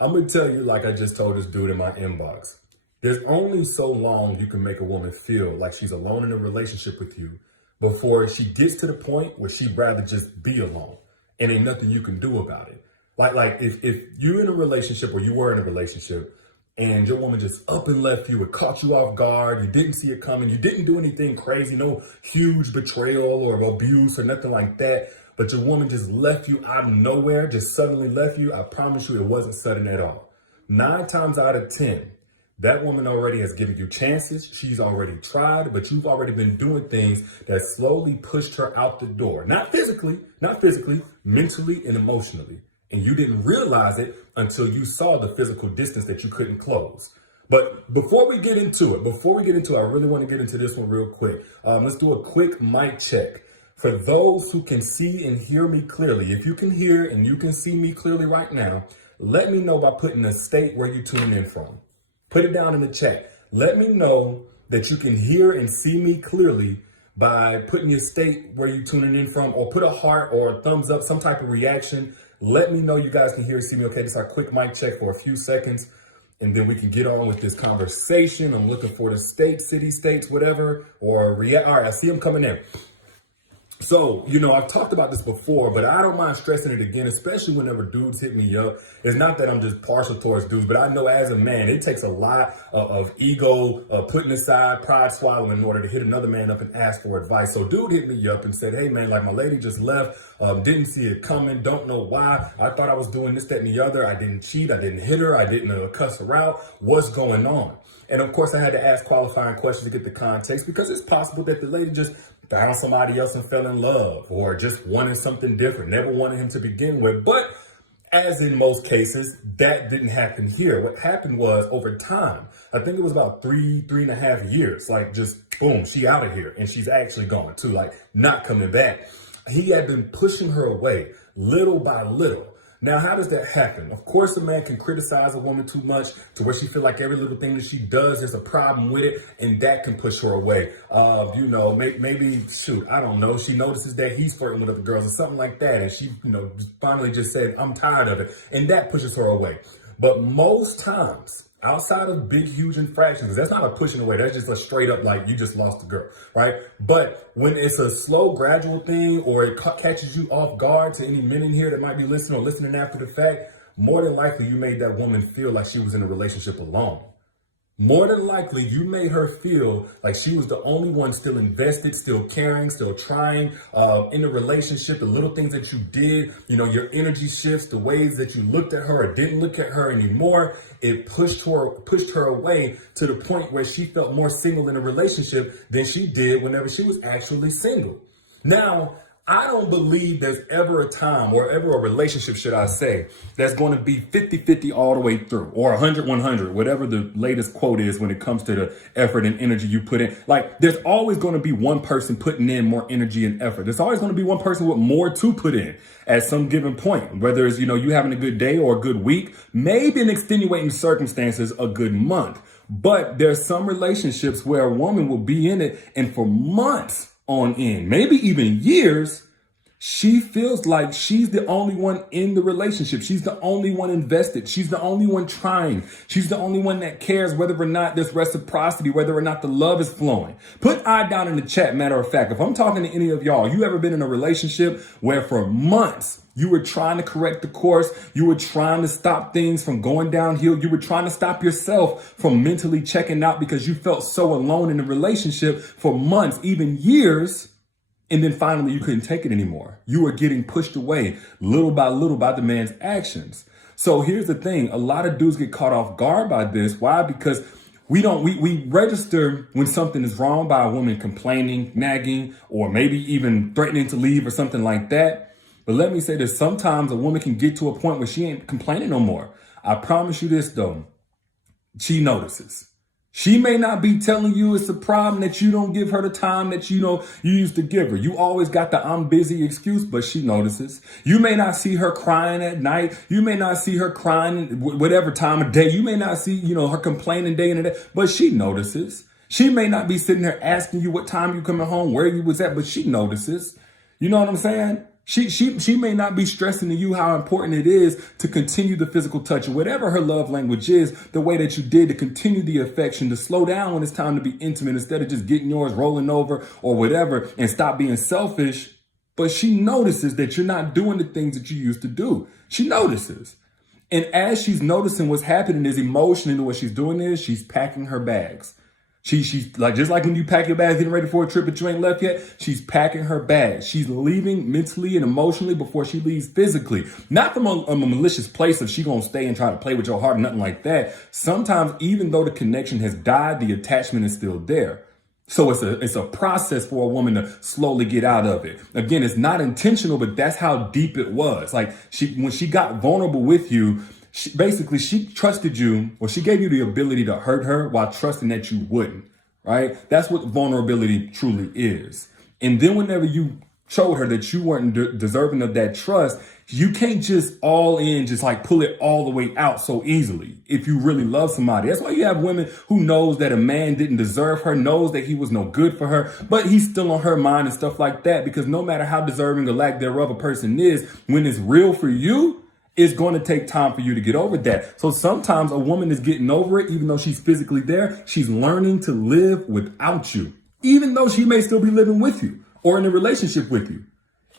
I'm gonna tell you, like I just told this dude in my inbox, there's only so long you can make a woman feel like she's alone in a relationship with you before she gets to the point where she'd rather just be alone and ain't nothing you can do about it. Like if you're in a relationship or you were in a relationship and your woman just up and left you, it caught you off guard, you didn't see it coming, you didn't do anything crazy, no huge betrayal or abuse or nothing like that, but your woman just left you out of nowhere, just suddenly left you, I promise you it wasn't sudden at all. 9 times out of 10, that woman already has given you chances. She's already tried, but you've already been doing things that slowly pushed her out the door. Not physically, mentally and emotionally. And you didn't realize it until you saw the physical distance that you couldn't close. But before we get into it, I really want to get into this one real quick. Let's do a quick mic check. For those who can see and hear me clearly, if you can hear and you can see me clearly right now, let me know by putting a state where you're tuning in from. Put it down in the chat. Let me know that you can hear and see me clearly by putting your state where you're tuning in from, or put a heart or a thumbs up, some type of reaction. Let me know you guys can hear and see me okay. This is our quick mic check for a few seconds, and then we can get on with this conversation. I'm looking for the state, city, states, whatever, or react. All right, I see them coming in. So, I've talked about this before, but I don't mind stressing it again, especially whenever dudes hit me up. It's not that I'm just partial towards dudes, but I know as a man, it takes a lot of ego, putting aside, pride swallowing in order to hit another man up and ask for advice. So dude hit me up and said, hey man, like my lady just left, didn't see it coming, don't know why. I thought I was doing this, that, and the other. I didn't cheat, I didn't hit her, I didn't cuss her out. What's going on? And of course I had to ask qualifying questions to get the context, because it's possible that the lady just found somebody else and fell in love, or just wanted something different, never wanted him to begin with. But as in most cases, that didn't happen here. What happened was, over time, I think it was about 3.5 years, like just boom, she out of here, and she's actually gone too, like not coming back. He had been pushing her away little by little. Now, how does that happen? Of course, a man can criticize a woman too much to where she feel like every little thing that she does, there's a problem with it, and that can push her away. Maybe, I don't know. She notices that he's flirting with other girls or something like that, and she, finally just said, I'm tired of it, and that pushes her away. But most times, outside of big, huge infractions, that's not a pushing away. That's just a straight up, like, you just lost a girl, right? But when it's a slow, gradual thing, or it catches you off guard, to any men in here that might be listening or listening after the fact, more than likely you made that woman feel like she was in a relationship alone. More than likely, you made her feel like she was the only one still invested, still caring, still trying in the relationship. The little things that you did, your energy shifts, the ways that you looked at her or didn't look at her anymore, it pushed her away to the point where she felt more single in a relationship than she did whenever she was actually single. Now, I don't believe there's ever a time, or ever a relationship, should I say, that's going to be 50-50 all the way through, or 100-100, whatever the latest quote is when it comes to the effort and energy you put in. Like, there's always going to be one person putting in more energy and effort. There's always going to be one person with more to put in at some given point, whether it's, you having a good day or a good week, maybe in extenuating circumstances, a good month. But there's some relationships where a woman will be in it, and for months on end, maybe even years, she feels like she's the only one in the relationship. She's the only one invested. She's the only one trying. She's the only one that cares whether or not there's reciprocity, whether or not the love is flowing. Put I down in the chat, matter of fact. If I'm talking to any of y'all, you ever been in a relationship where for months you were trying to correct the course, you were trying to stop things from going downhill, you were trying to stop yourself from mentally checking out because you felt so alone in the relationship for months, even years, and then finally you couldn't take it anymore. You were getting pushed away little by the man's actions. So here's the thing. A lot of dudes get caught off guard by this. Why? Because we register when something is wrong by a woman complaining, nagging, or maybe even threatening to leave or something like that. But let me say this, sometimes a woman can get to a point where she ain't complaining no more. I promise you this though, she notices. She may not be telling you it's a problem that you don't give her the time that you used to give her. You always got the I'm busy excuse, but she notices. You may not see her crying at night. You may not see her crying whatever time of day. You may not see, her complaining day in and day, but she notices. She may not be sitting there asking you what time you coming home, where you was at, but she notices. You know what I'm saying? She may not be stressing to you how important it is to continue the physical touch or whatever her love language is, the way that you did to continue the affection, to slow down when it's time to be intimate instead of just getting yours rolling over or whatever and stop being selfish. But she notices that you're not doing the things that you used to do. She notices. And as she's noticing what's happening is emotionally what she's doing is she's packing her bags. She's like, just like when you pack your bags getting ready for a trip but you ain't left yet, she's packing her bags. She's leaving mentally and emotionally before she leaves physically. Not from a malicious place of she gonna stay and try to play with your heart, nothing like that. Sometimes even though the connection has died, the attachment is still there. So it's a process for a woman to slowly get out of it. Again, it's not intentional, but that's how deep it was. Like when she got vulnerable with you, she trusted you, or she gave you the ability to hurt her while trusting that you wouldn't, right? That's what vulnerability truly is. And then whenever you showed her that you weren't deserving of that trust, you can't just all in, just like pull it all the way out so easily if you really love somebody. That's why you have women who knows that a man didn't deserve her, knows that he was no good for her, but he's still on her mind and stuff like that, because no matter how deserving or lack thereof a person is, when it's real for you, it's going to take time for you to get over that. So sometimes a woman is getting over it, even though she's physically there. She's learning to live without you, even though she may still be living with you or in a relationship with you.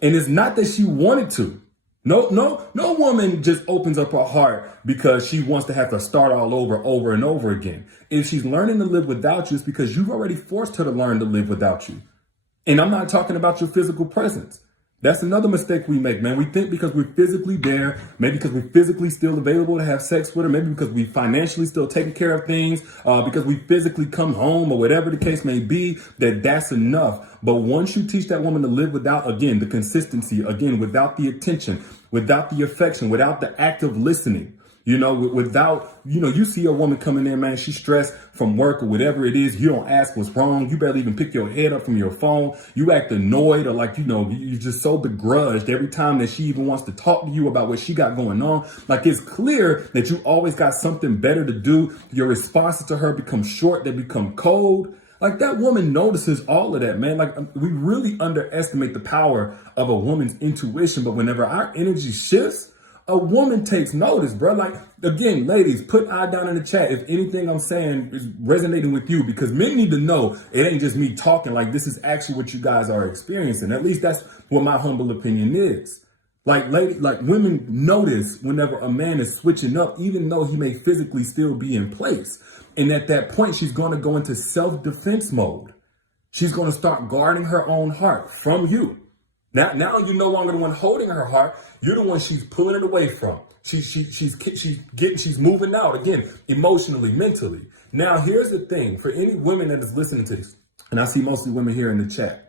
And it's not that she wanted to. No woman just opens up her heart because she wants to have to start all over and over again. If she's learning to live without you, it's because you've already forced her to learn to live without you. And I'm not talking about your physical presence. That's another mistake we make, man. We think because we're physically there, maybe because we're physically still available to have sex with her, maybe because we financially still taking care of things, because we physically come home or whatever the case may be, that's enough. But once you teach that woman to live without, again, the consistency, again, without the attention, without the affection, without the active listening, without, you see a woman coming in, man, she's stressed from work or whatever it is. You don't ask what's wrong. You barely even pick your head up from your phone. You act annoyed or like, you're just so begrudged every time that she even wants to talk to you about what she got going on. Like, it's clear that you always got something better to do. Your responses to her become short. They become cold. Like, that woman notices all of that, man. Like, we really underestimate the power of a woman's intuition. But whenever our energy shifts, a woman takes notice, bro. Like, again, ladies, put I down in the chat if anything I'm saying is resonating with you, because men need to know it ain't just me talking. Like, this is actually what you guys are experiencing. At least that's what my humble opinion is. Like, women notice whenever a man is switching up, even though he may physically still be in place. And at that point, she's going to go into self-defense mode. She's going to start guarding her own heart from you. Now you're no longer the one holding her heart. You're the one she's pulling it away from. She's moving out again, emotionally, mentally. Now, here's the thing for any women that is listening to this, and I see mostly women here in the chat.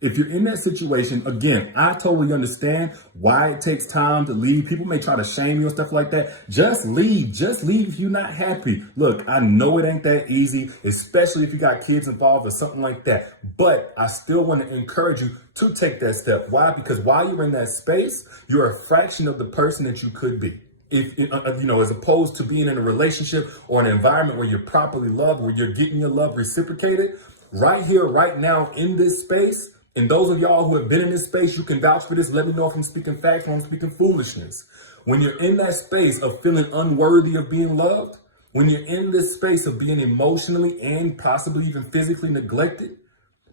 If you're in that situation, again, I totally understand why it takes time to leave. People may try to shame you and stuff like that. Just leave. Just leave if you're not happy. Look, I know it ain't that easy, especially if you got kids involved or something like that. But I still want to encourage you to take that step. Why? Because while you're in that space, you're a fraction of the person that you could be. As opposed to being in a relationship or an environment where you're properly loved, where you're getting your love reciprocated, right here, right now in this space. And those of y'all who have been in this space, you can vouch for this. Let me know if I'm speaking facts or I'm speaking foolishness. When you're in that space of feeling unworthy of being loved, when you're in this space of being emotionally and possibly even physically neglected,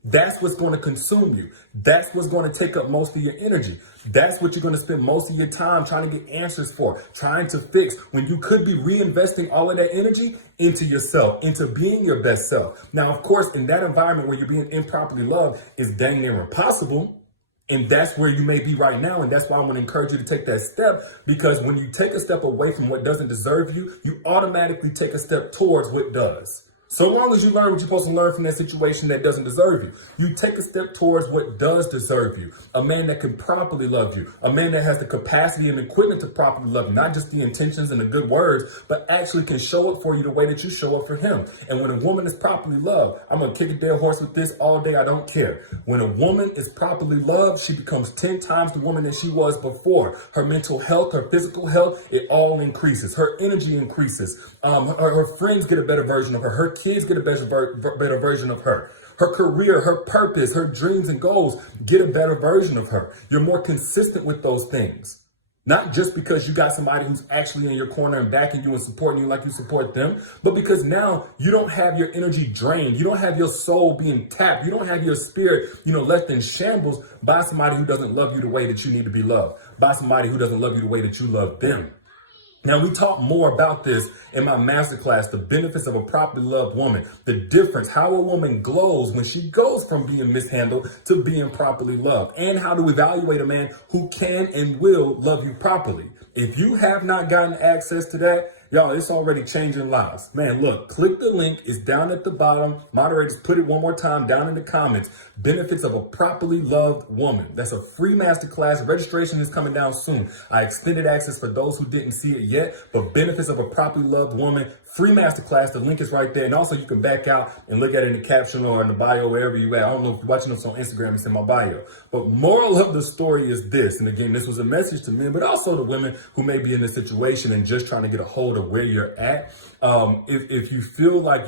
that's what's going to consume you. That's what's going to take up most of your energy. That's what you're going to spend most of your time trying to get answers for, trying to fix, when you could be reinvesting all of that energy into yourself, into being your best self. Now, of course, in that environment where you're being improperly loved is dang near impossible. And that's where you may be right now. And that's why I want to encourage you to take that step, because when you take a step away from what doesn't deserve you, you automatically take a step towards what does. So long as you learn what you're supposed to learn from that situation that doesn't deserve you, you take a step towards what does deserve you. A man that can properly love you. A man that has the capacity and equipment to properly love you. Not just the intentions and the good words, but actually can show up for you the way that you show up for him. And when a woman is properly loved, I'm going to kick a dead horse with this all day. I don't care. When a woman is properly loved, she becomes 10 times the woman that she was before. Her mental health, her physical health, it all increases. Her energy increases. Her friends get a better version of her. Her kids get a better version of her. her career, her purpose, her dreams and goals. Get a better version of her. You're more consistent with those things. Not just because you got somebody who's actually in your corner and backing you and supporting you like you support them, but because now you don't have your energy drained. You don't have your soul being tapped. You don't have your spirit, left in shambles by somebody who doesn't love you the way that you need to be loved, by somebody who doesn't love you the way that you love them. Now, we talk more about this in my masterclass, the benefits of a properly loved woman, the difference, how a woman glows when she goes from being mishandled to being properly loved, and how to evaluate a man who can and will love you properly. If you have not gotten access to that, y'all, it's already changing lives. Man, look, click the link. It's down at the bottom. Moderators, put it one more time down in the comments. Benefits of a properly loved woman. That's a free masterclass. Registration is coming down soon. I extended access for those who didn't see it yet, but benefits of a properly loved woman, free masterclass. The link is right there. And also you can back out and look at it in the caption or in the bio, wherever you at. I don't know if you're watching this on Instagram, it's in my bio. But moral of the story is this. And again, this was a message to men, but also to women who may be in this situation and just trying to get a hold of where you're at. If you feel like,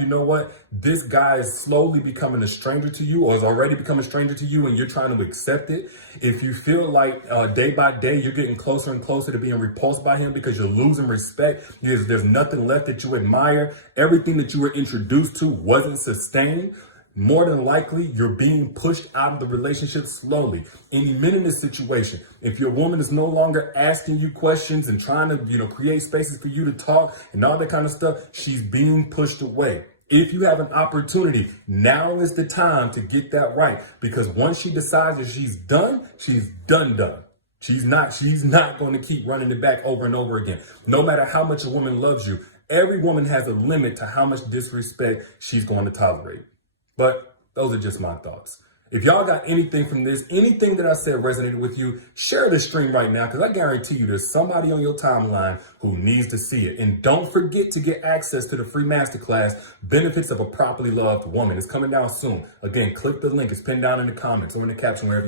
this guy is slowly becoming a stranger to you or has already become a stranger to you and you're trying to accept it, if you feel like day by day you're getting closer and closer to being repulsed by him because you're losing respect, because there's nothing left that you admire, everything that you were introduced to wasn't sustained, more than likely, you're being pushed out of the relationship slowly. Any men in this situation, if your woman is no longer asking you questions and trying to, create spaces for you to talk and all that kind of stuff, she's being pushed away. If you have an opportunity, now is the time to get that right. Because once she decides that she's done, she's done. She's not going to keep running it back over and over again. No matter how much a woman loves you, every woman has a limit to how much disrespect she's going to tolerate. But those are just my thoughts. If y'all got anything from this, anything that I said resonated with you, share this stream right now, because I guarantee you there's somebody on your timeline who needs to see it. And don't forget to get access to the free masterclass, Benefits of a Properly Loved Woman. It's coming down soon. Again, click the link. It's pinned down in the comments or in the caption, wherever